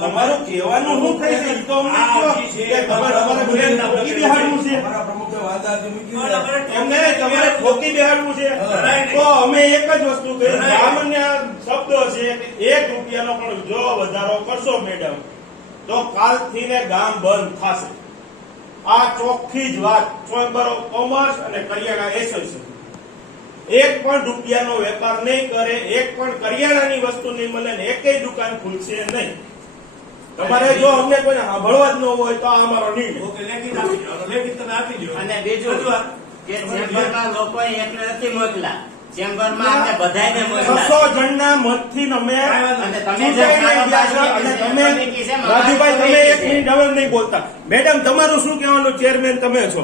તમારું કહેવાનું શું થાય છે? તો અમને કહો કે તમારે ઠોકી બેહાડવું છે. એમને તમારે ઠોકી બેહાડવું છે. તો અમે એક જ વસ્તુ કહીએ, સામાન્ય શબ્દ છે કે 1 રૂપિયાનો પણ જો વધારો કરશો મેડમ તો કાલથી ને ગામ બંધ થશે. આ ચોખ્ખી જ વાત ચેમ્બર ઓફ કોમર્સ અને કરિયાણા એસોસિએશન 1 પણ રૂપિયાનો વેપાર નહીં કરે, 1 પણ કરિયાણાની વસ્તુ નહીં મળે ને એકેય દુકાન ખુલશે નહીં. તમારે જો અમને કોઈ સાંભળવા જ ન હોય તો આ અમારો નિર્ણય. અને બીજું કે ચેમ્બરમાં લોકો એકને નથી મોકલા, ચેમ્બરમાં આપણે બધાને મોકલા. 600 જણના મતથી અમે અને તમે ચૂંટાઈને ગયા છો. અને તમે રાજુભાઈ તમે 1 મિનિટ હવે નહીં બોલતા. મેડમ તમારું શું કહેવાનું? ચેરમેન તમે છો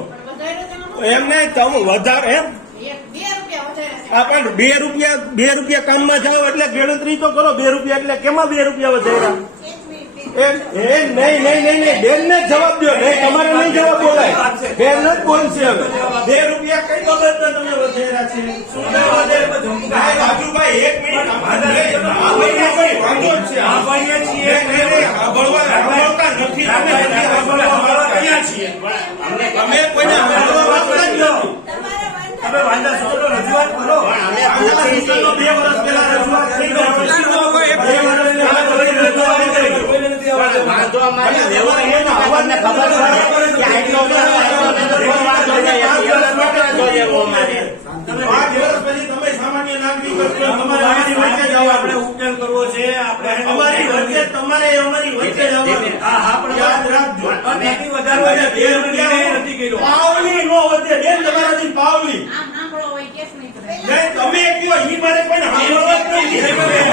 એમને તમે વધારે એમ આ પણ 2 રૂપિયા કામમાં જાઓ એટલે ગણતરી તો કરો. 2 રૂપિયા એટલે કેમાં 2 રૂપિયા વધાર્યા? નહીં બેન ને જવાબ દો. નહીં તમારે નહીં જવાબ બોલાય. બેન જ બોલશે હવે. 2 રૂપિયા કઈ બાબત તમે વધાર્યા છે? રાજુભાઈ 1 મિનિટ વાંધો જ છે. અમે કોઈને તમે વાંધા છો તો રજૂઆત કરો. 2 વર્ષ પહેલા રજૂઆત થઈ ગઈ. વાંધો અમારે લેવો એ આપણને ખબર છે કે આટલો તમે 5 વર્ષ પછી તમે સામાન્ય નાગરિક છો. તમારે અમારી વચ્ચે જ આપણે ઉકેલ કરવો છે. આપણે અમારી વચ્ચે તમારે અમારી વચ્ચે જ આવવાનું. હા પણ યાદ રાખજો. નથી વધારવા 2 રૂપિયા નથી કર્યો. પાવલી નો વધે બેન તમારાથી પાવલી. નહીં તમે કયો ઈ મારે કોઈને સાંભળવા જ નહીં.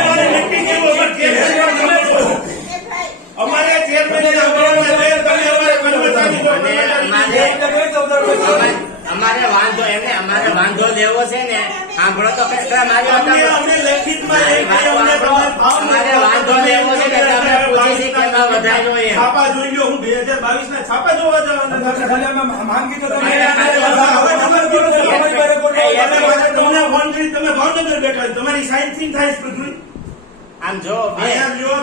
અમારે નક્કી કેવો અમારે ચેરમેન અમારે વાંધો એમને અમારે વાંધો લેવો છે ને સાંભળો તો અમારે વાંધો લેવો છે ને આપણે પૂછી કેમાં વધાર્યો એ છાપા જોઈ લો. હું 2022 ના છાપા જોવા જવાના તમે ભાવનગર બેઠા તમારી સાઈન થી થાય બધું. આમ જો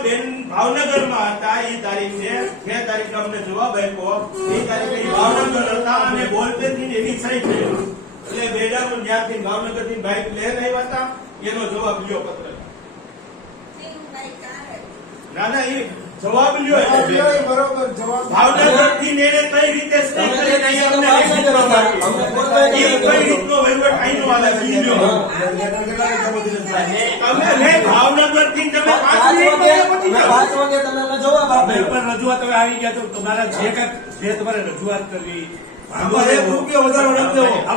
બેન ભાવનગર માં હતા. એ તારીખ છે 6 તારીખે અમને જવાબ આપ્યો. એ તારીખે ભાવનગર હતા અને બોલપેન થી એની સહી થઈ. એટલે મેડમ ત્યાંથી ભાવનગર થી બાઇક લઈને આવ્યા હતા. એનો જવાબ લ્યો પત્ર. ના એ જવાબ લ્યો. બરોબર જવાબ ભાવનગર થી કઈ રીતે સહી કરીને કઈ રીતનો વહીવટ આઈનો વાલા જી લ્યો. તમે ભાવનગર થી તમે 5 વાગે તમે જવાબ આપો. પણ રજૂઆત હવે આવી ગયા તો તમારા જે તમારે રજૂઆત કરવી. અમારે 1 રૂપિયો વધારો નથી દેવો. આ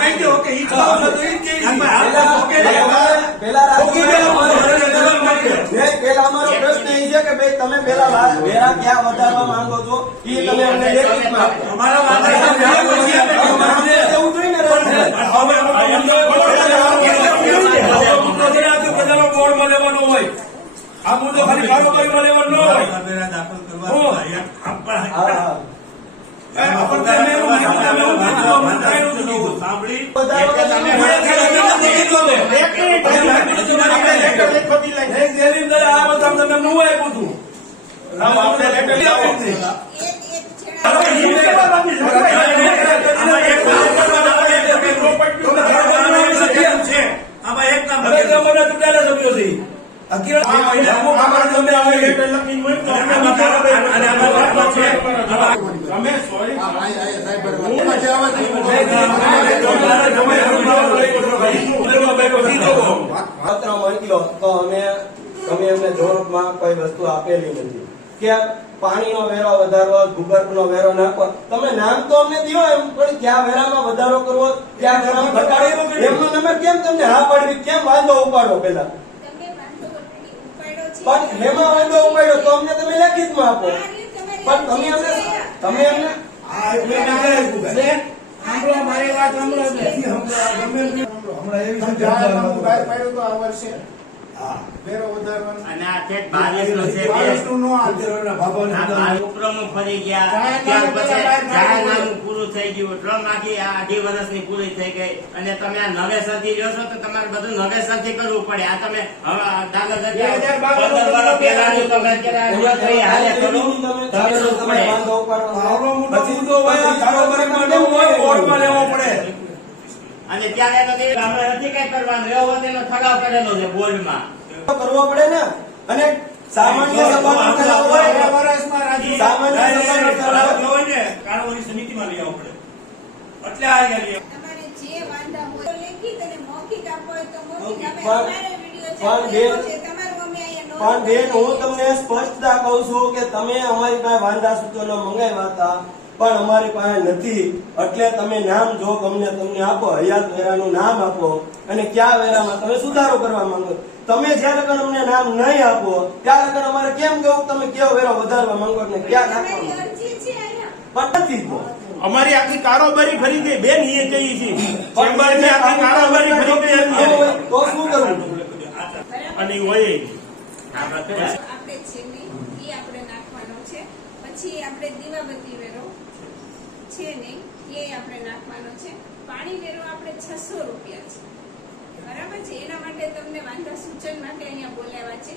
કહી દો કે ઈ જવાબ નતો ઈ કે પેલા અમારો પ્રશ્ન એ છે કે ભાઈ તમે પેલા વેરા ક્યાં વધારવા માંગો છો એ તમે અમને લેખિતમાં અમારા એવું જોઈએ ને બોર્ડમાં લેવાનો હોય. આ મુદ્દો ખાલી કારોબારીમાં લેવાનો ન હોય. તમે એમને જોરમાં કોઈ વસ્તુ આપેલી નથી કે પાણીનો વેરો વધારવો, ભૂગર્ભનો વેરો નાખવો. તમે નામ તો અમને દો એમ, પણ ક્યાં વેરામાં વધારો કરવો, ક્યાં વેરામાં ઘટાડવો, એમનું તમે કેમ તમને હા પાડવી? કેમ વાંધો ઉપાડો? પેલા પણ એમાં વાંધો ઉપાડ્યો તો અમને તમે લેખિતમાં આપો. પણ તમે એમને મારી વાત સાંભળો. હા, વેરો વધારવાનો. અને આ ઠેક 22 નો છે 22 નું નો હાલતે રોડના ભાભાને આ બધા. બાર ઉપરોમાં ફરી ગયા જાહેરનામું ત્યાર પછી પેલા બહાર જાહેરનામું પૂરું થઈ ગયું ટ્રમ આખી આ 2.5 વર્ષની પૂરી થઈ ગઈ અને તમે આ નવેસરથી રહ્યો છો તો તમારે બધું નવેસરથી કરવું પડે આ તમે હવે દાખલા તરીકે 15 વર્ષ પહેલાનું તમે અત્યારે કઈ હાલે કરો કરવું પડે. આવડો મોટો મુદ્દો હોય, આ કારોબારીમાં લેવો હોય, કોર્ટમાં લેવો પડે. અને ત્યારે તો તે આપણે નથી કઈ કરવાનું એવો તેનો ઠરાવ કરેલો છે બોર્ડમાં કરવો પડે ને. અને સામાન્ય સભાનો ઠરાવ હોય, બે વર્ષમાં રાજુ સામાન્ય સભાનો ઠરાવ હોય ને કારોબારી સમિતિમાં લઈ આવવું પડે એટલે આ અહીંયા લઈ આવવું. તમારે જે વાંધા હોય તો લેખિત અને મૌખિક આપવો હોય તો મૌખિક આપે. પણ- અમારે વિડીયો પણ ચાલુ બેન- છે તમારું અમે અહીંયા પણ બેન હું નોંધ તમને સ્પષ્ટતા કહું છું કે તમે અમારી પાસે વાંધા સૂચનો મંગાવ્યા હતા પણ અમારી પાસે નથી એટલે તમે નામ જો ગમને તમને આપો હયાત વેરાનું નામ આપો અને કયા વેરામાં તમે સુધારો કરવા માંગો. તમે જ્યાં લગન અમને નામ નહીં આપો ત્યાં લગન અમારે કેમ કેવું તમે કયો વેરો વધારવા માંગો ને ક્યાં નાખવા તમારી માંગો અરજી છે અહીંયા. પણ નથી જ. અમારી આખી કારોબારી ફરી ગઈ બેન એ કહીએ છીએ ચેમ્બરની આખી કારોબારી ફરી ગઈ અત્યારે. તો શું કરવું? બરાબર અને છે? હોય આપણે છે નહીં એ આપણે નાખવાનો છે. પછી આપણે દીવાબત્તી વેરો છે નહીં એ આપણે નાખવાનો છે. પાણી વેરો આપણે 600 રૂપિયા છે. બરાબર છે. એના માટે તમને વાંધા સૂચન માટે અહીંયા બોલાવ્યા છે